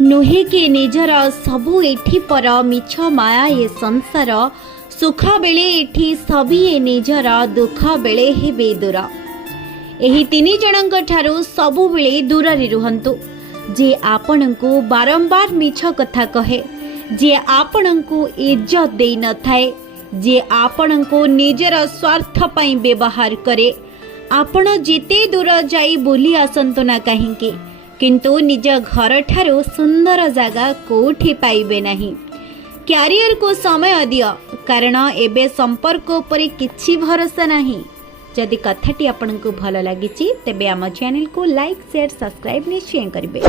नुहे कि निजर सबु एठी पर मिछ माया ए संसार सुख बेले एठी सभी ए निजर दुख बेले हेबे दूर। एही तिनि जनक ठारू सबु बेले दूर रे रुहंतु। जे आपनकु बारंबार मिछ कथा कहे, जे आपनकु इज्जत देई न थाए, जे आपनकु निजर स्वार्थ पई व्यवहार करे, आपण जिते दूर जाई बोली आसंतु ना कहीं किंतु निज घर ठारू सुंदर जगह कोठी पाइबे नहीं। क्यारियर को समय दियो, कारण एबे संपर्क उपरे किछि भरोसा नहीं। जदि कथाटी आपनकु भल लागिछि तेबे आम चैनल को लाइक शेयर सब्सक्राइब निश्चय करिवे।